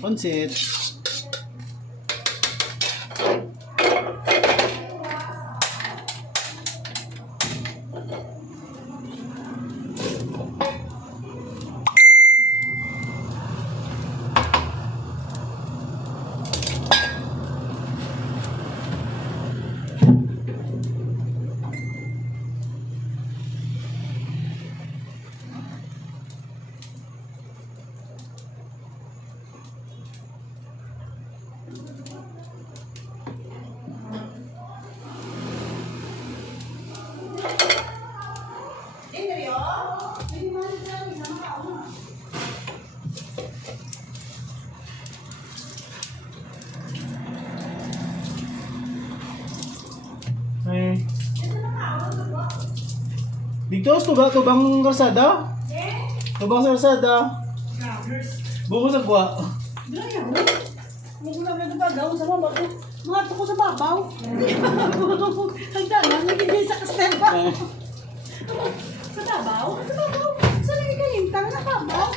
Pansit. Dito, tubang karsada? Tubang sa karsada? Buko sa buwa. Mga tuko sa babaw. Hagdanan, nagigay sa kastepa. Sa babaw? Sa babaw? Sa nagigayintang na babaw?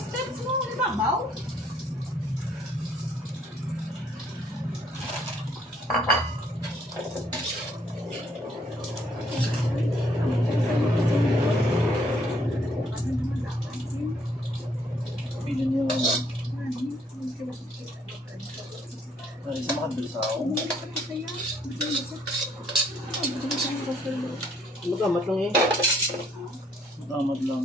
Steps mo, sa babaw? Ay, sa makadulsaw. Mag-amat lang eh. Mag-amat lang.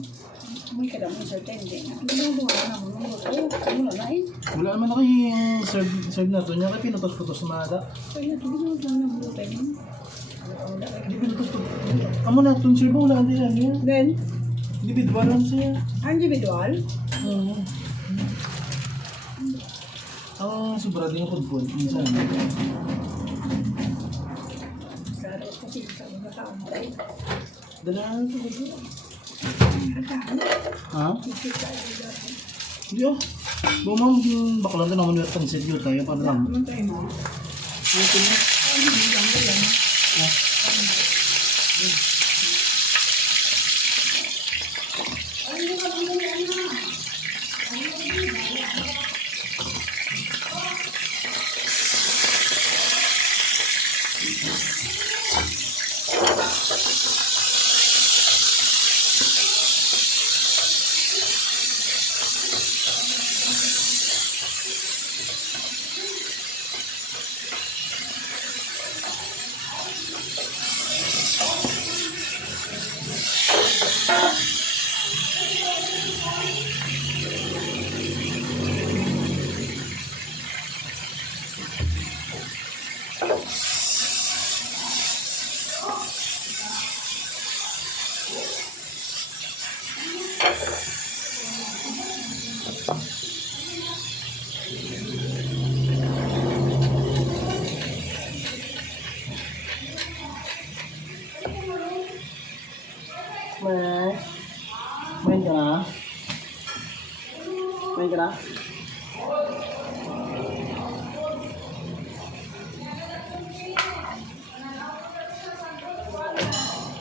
May kada mo sa tende na. Hindi mo buwan na mo. Wala na eh. Wala naman ako yung serve na ito niya. Kaya pinutos-putos na mada. Kaya hindi mo buwan na mo. Hindi pinutos-putos. Amo na, itong serve wala din yan. Then, Individual lang siya. individual? Oo. Ang sobra din yung food minsan. Saro kasi sa mga taon tayo. Dalaan ito ba? Ha? Hindi ah. Bumang bakalan ito naman yung pansit yun tayo. Paano lang? Ano tayo mo? Ito na. Main ka na? Main ka na?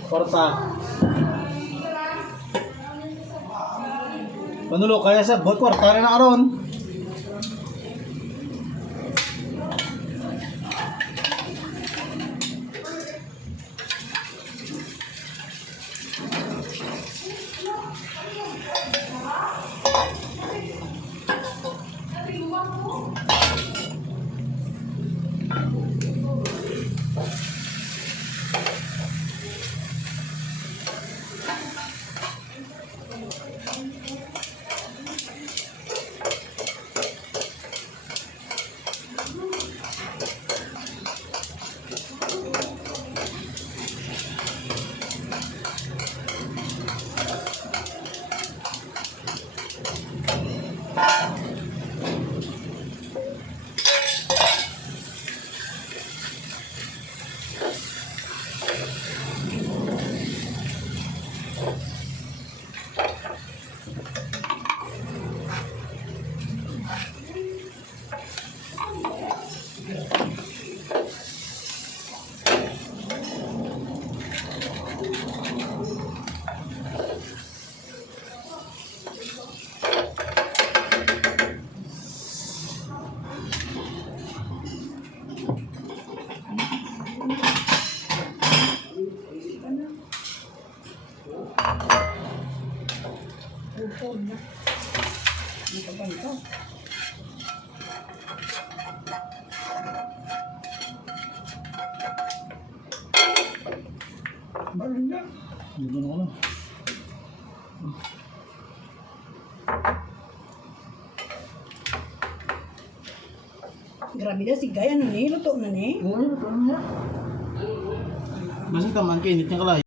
Korta. Panulo kaya sa bot kwarta rin na aron. Upod na. Ang kabanta. Barin na. Dito na ano. Grabe na si Gaya na ni. Luto na ni. Oo, ito na. Basta taman kainit ng kalay.